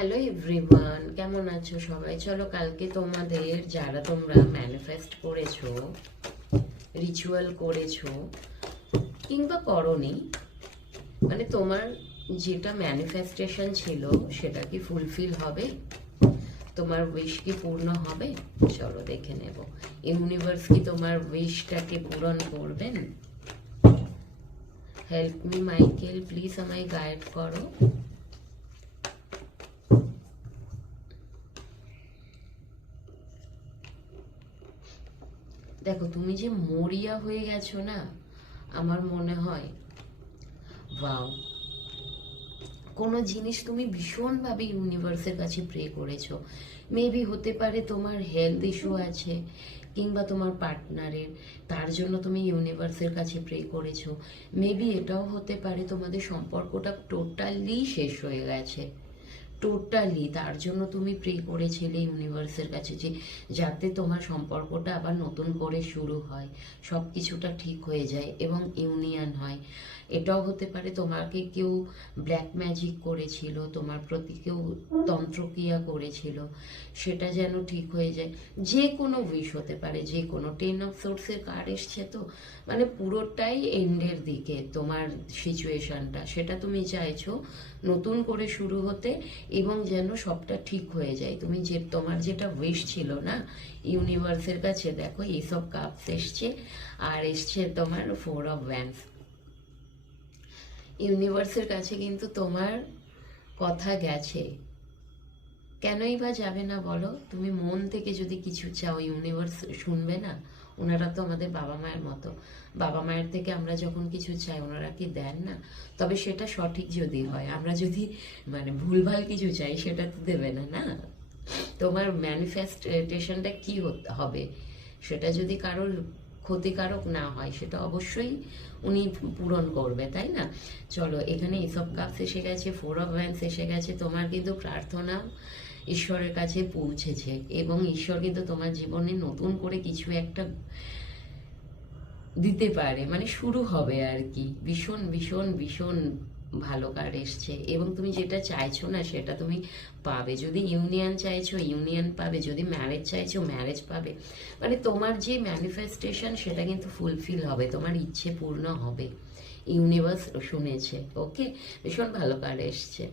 Hello everyone, কেমন আছো সবাই? চলো কালকে তোমাদের যারা তোমরা ম্যানিফেস্ট করেছো, রিচুয়াল করেছো কিংবা করনি, মানে তোমার যেটা ম্যানিফেস্টেশন ছিল সেটা কি ফুলফিল হবে? তোমার উইশ কি পূর্ণ হবে? চলো দেখে নেব ইউনিভার্স কি তোমার উইশটাকে পূরণ করবেন। হেল্প মি মাইকেল, প্লিজ আমায় গাইড করো। দেখো, তুমি যে মরিয়া হয়ে গেছো না, আমার মনে হয় ওয়াও, কোনো জিনিস তুমি ভীষণভাবে ইউনিভার্সের কাছে প্রে করেছো। মেবি হতে পারে তোমার হেলথ ইস্যু আছে, কিংবা তোমার পার্টনারের, তার জন্য তুমি ইউনিভার্সের কাছে প্রে করেছো। মেবি এটাও হতে পারে তোমাদের সম্পর্কটা টোটালি শেষ হয়ে গেছে, টোটালি, তার জন্য তুমি প্রে করেছিলে ইউনিভার্সের কাছে যে যাতে তোমার সম্পর্কটা আবার নতুন করে শুরু হয়, সব কিছুটা ঠিক হয়ে যায় এবং ইউনিয়ন হয়। এটাও হতে পারে তোমাকে কেউ ব্ল্যাক ম্যাজিক করেছিল, তোমার প্রতি কেউ তন্ত্রক্রিয়া করেছিল, সেটা যেন ঠিক হয়ে যায়। যে কোনো উইশ হতে পারে, যে কোনো। 10 অফ সোর্সের কার্ড এসছে, তো মানে পুরোটাই এন্ডের দিকে তোমার সিচুয়েশনটা, সেটা তুমি চাইছো নতুন করে শুরু হতে এবং যেন সবটা ঠিক হয়ে যায়। তুমি যে তোমার যেটা উইশ ছিল না ইউনিভার্সের কাছে, দেখো এইসব কাপস এসছে, আর এসছে তোমার 4 অফ ওয়ান্স। ইউনিভার্সের কাছে কিন্তু তোমার কথা গেছে, কেনই বা যাবে না বলো? তুমি মন থেকে যদি কিছু চাও, ইউনিভার্স শুনবে না? ওনারা তো আমাদের বাবা মায়ের মতো, বাবা মায়ের থেকে আমরা যখন কিছু চাই ওনারা কি দেন না? তবে সেটা সঠিক যদি হয়, আমরা যদি মানে ভুলভাল কিছু চাই সেটা তো দেবে না, না? তোমার ম্যানিফেস্টেশনটা কি হবে, সেটা যদি কারোর ক্ষতিকারক না হয় সেটা অবশ্যই উনি পূরণ করবে, তাই না? চলো, এখানে এসব কাপস এসে গেছে, 4 অফ ওয়ান্স এসে গেছে। তোমার কিন্তু প্রার্থনা ঈশ্বরের কাছে পৌঁছেছে এবং ঈশ্বর কিন্তু তোমার জীবনে নতুন করে কিছু একটা দিতে পারে, মানে শুরু হবে আর কি। ভীষণ ভীষণ ভীষণ ভালো কার্ড এসছে এবং তুমি যেটা চাইছো না সেটা তুমি পাবে। যদি ইউনিয়ন চাইছো ইউনিয়ন পাবে, যদি ম্যারেজ চাইছো ম্যারেজ পাবে। মানে তোমার যে ম্যানিফেস্টেশন সেটা কিন্তু ফুলফিল হবে, তোমার ইচ্ছে পূর্ণ হবে। ইউনিভার্স শুনেছে। ওকে, ভীষণ ভালো কার্ড এসছে।